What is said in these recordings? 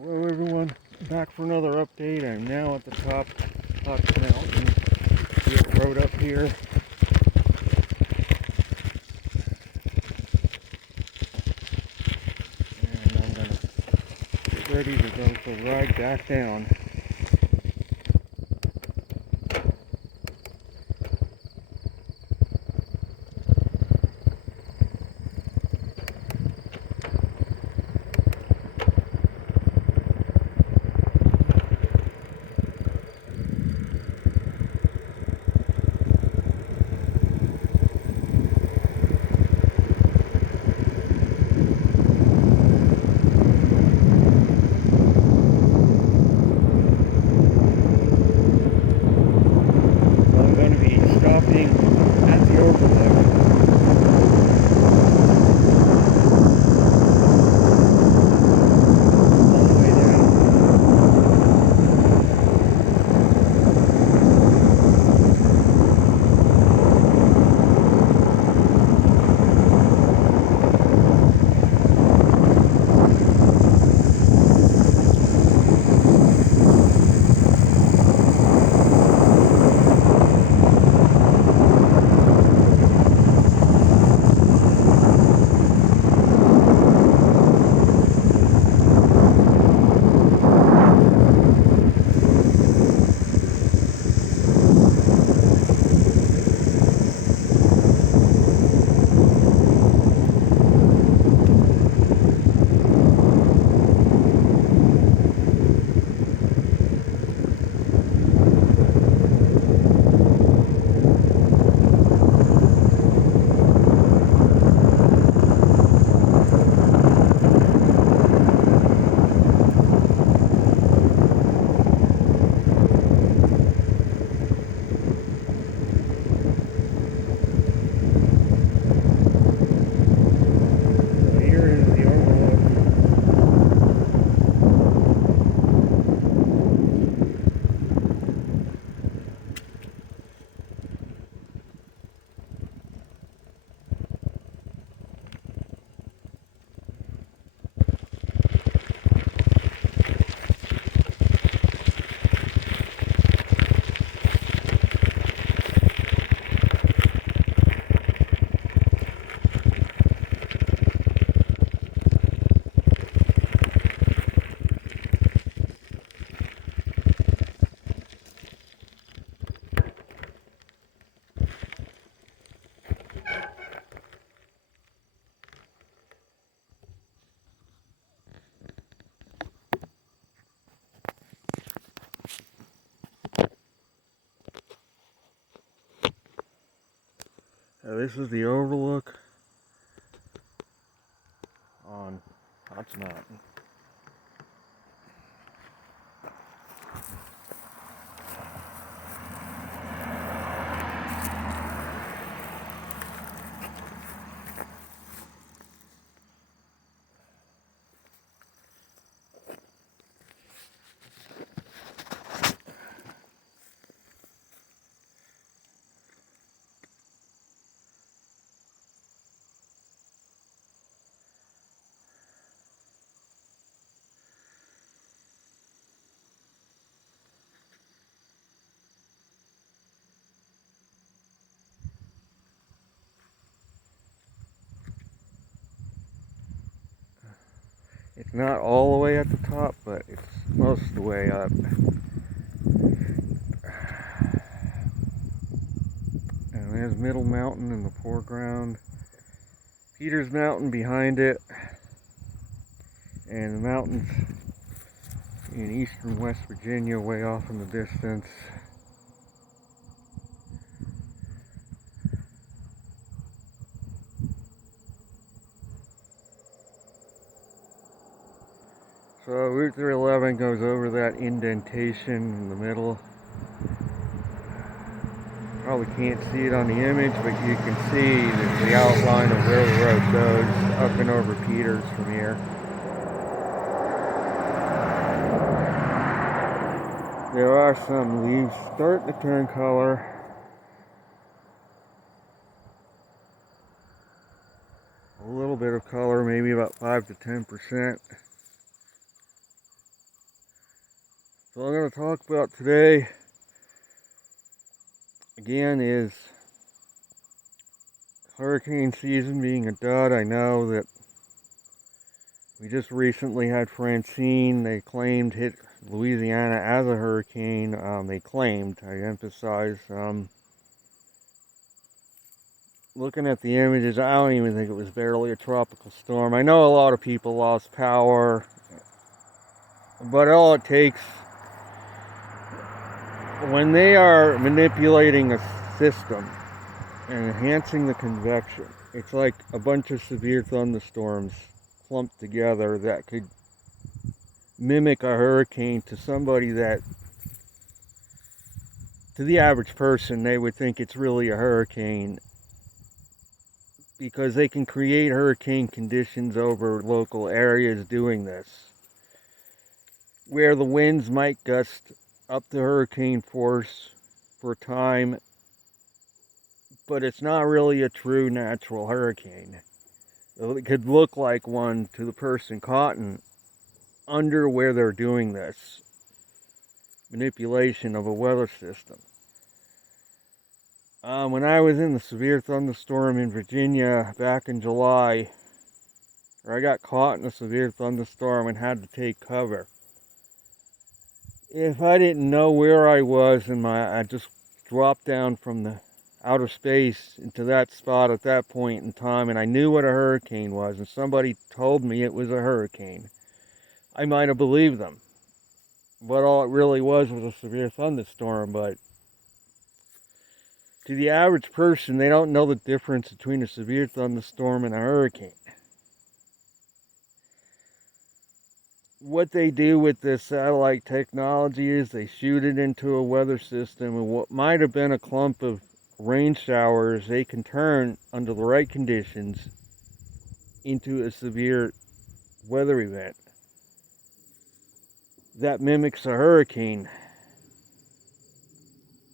Hello everyone, back for another update. I'm now at the top of Hutch Mountain. Field road up here. And I'm going to get ready to go for a ride back down. I'm going to be stopping at the overlook. On the way down. So here is the overlook. This is the overlook on Hutch Mountain. It's not all the way at the top, but it's most of the way up. And there's Middle Mountain in the foreground. Peters Mountain behind it. And the mountains in eastern West Virginia way off in the distance. So Route 311 goes over that indentation in the middle. Probably can't see it on the image, but you can see the outline of where the road goes up and over Peters from here. There are some leaves starting to turn color. A little bit of color, maybe about 5 to 10%. So I'm going to talk about today, again, is hurricane season being a dud. I know that we just recently had Francine. They claimed hit Louisiana as a hurricane. They claimed, I emphasize. Looking at the images, I don't even think it was barely a tropical storm. I know a lot of people lost power, but all it takes, when they are manipulating a system and enhancing the convection, it's like a bunch of severe thunderstorms clumped together that could mimic a hurricane to somebody that, to the average person, they would think it's really a hurricane, because they can create hurricane conditions over local areas doing this, where the winds might gust up to hurricane force for a time, but it's not really a true natural hurricane. It could look like one to the person caught under where they're doing this manipulation of a weather system. When I was in the severe thunderstorm in Virginia back in July, or I got caught in a severe thunderstorm and had to take cover, if I didn't know where I was and I just dropped down from the outer space into that spot at that point in time, and I knew what a hurricane was, and somebody told me it was a hurricane, I might have believed them. But all it really was a severe thunderstorm. But to the average person, they don't know the difference between a severe thunderstorm and a hurricane. What they do with this satellite technology is they shoot it into a weather system, and what might have been a clump of rain showers, they can turn, under the right conditions, into a severe weather event that mimics a hurricane.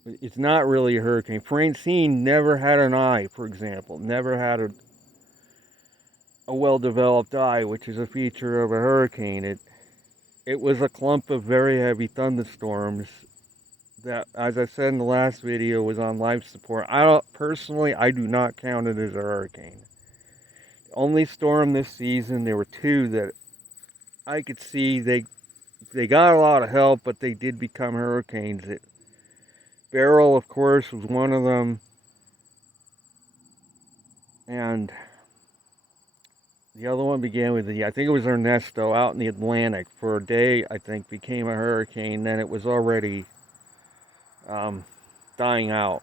It's not really a hurricane. Francine never had an eye, for example, never had a well-developed eye, which is a feature of a hurricane. It was a clump of very heavy thunderstorms that, as I said in the last video, was on life support. I do not count it as a hurricane. The only storm this season, there were two that I could see they got a lot of help, but they did become hurricanes. Beryl, of course, was one of them, and the other one began with I think it was Ernesto, out in the Atlantic. For a day, I think, became a hurricane. Then it was already dying out.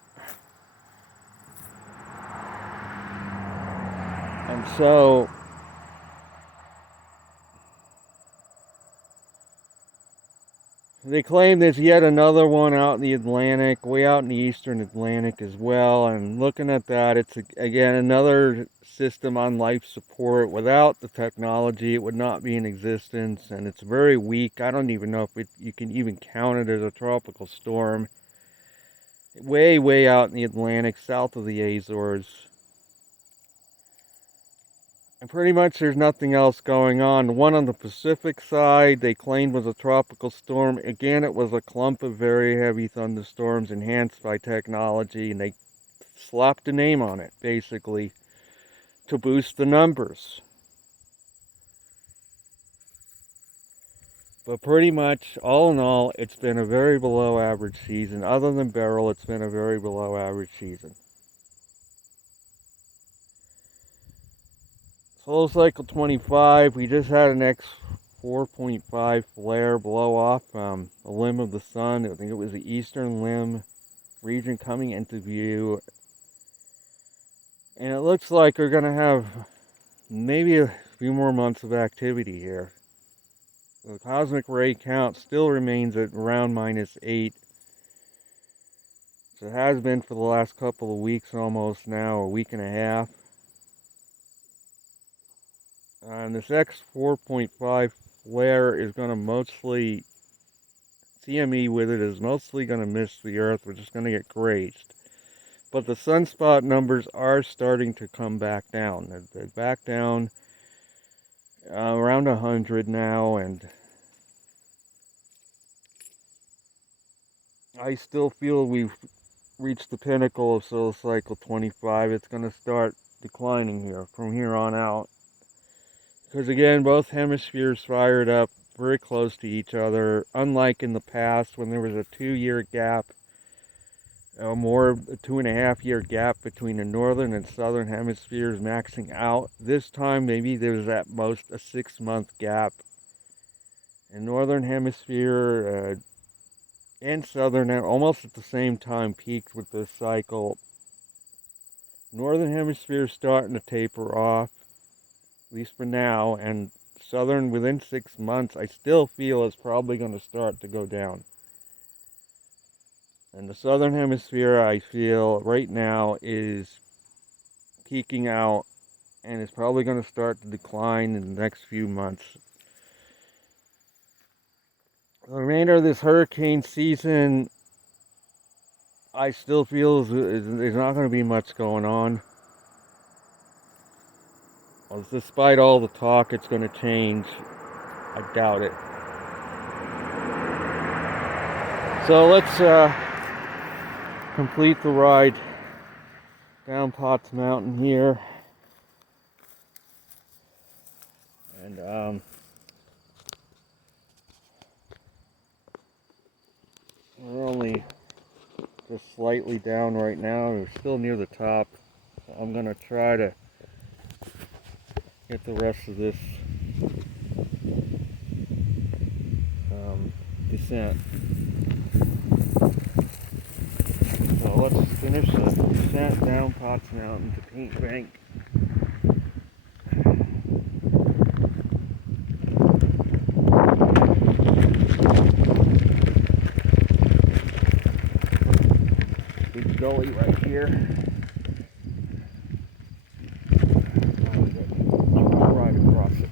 And so they claim there's yet another one out in the Atlantic, way out in the eastern Atlantic as well. And looking at that, it's again another system on life support. Without the technology, it would not be in existence, and it's very weak. I don't even know if you can even count it as a tropical storm. Way out in the Atlantic, south of the Azores. And pretty much there's nothing else going on. The one on the Pacific side, they claimed was a tropical storm. Again, it was a clump of very heavy thunderstorms enhanced by technology, and they slapped a name on it, basically, to boost the numbers. But pretty much, all in all, it's been a very below average season. Other than Beryl, it's been a very below average season. Solar Cycle 25, we just had an X4.5 flare blow off a limb of the sun. I think it was the eastern limb region coming into view. And it looks like we're going to have maybe a few more months of activity here. The cosmic ray count still remains at around -8. So it has been for the last couple of weeks, almost now, a week and a half. And this X4.5 flare is going to mostly, CME with it is mostly going to miss the Earth. We're just going to get grazed. But the sunspot numbers are starting to come back down. They're back down around 100 now, and I still feel we've reached the pinnacle of solar cycle 25. It's going to start declining here from here on out. Because again, both hemispheres fired up very close to each other, unlike in the past when there was a 2-year gap, a 2.5-year gap between the northern and southern hemispheres maxing out. This time, maybe there's at most a 6-month gap. And northern hemisphere and southern almost at the same time peaked with this cycle. Northern hemisphere is starting to taper off, at least for now, and southern within 6 months I still feel is probably going to start to go down. And the southern hemisphere I feel right now is peaking out and is probably going to start to decline in the next few months. The remainder of this hurricane season, I still feel there's not going to be much going on. Well, despite all the talk it's going to change, I doubt it. So let's complete the ride down Potts Mountain here. And we're only just slightly down right now. We're still near the top. I'm going to try to get the rest of this descent. So let's finish the descent down Potts Mountain to Paint Bank. Big gully right here. I'll ride across it.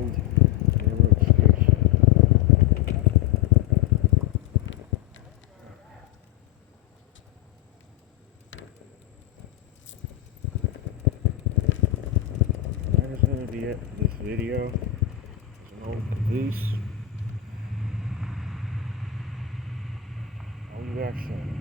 old railroad station. That is going to be it for this video. It's an old caboose. I'll be back soon.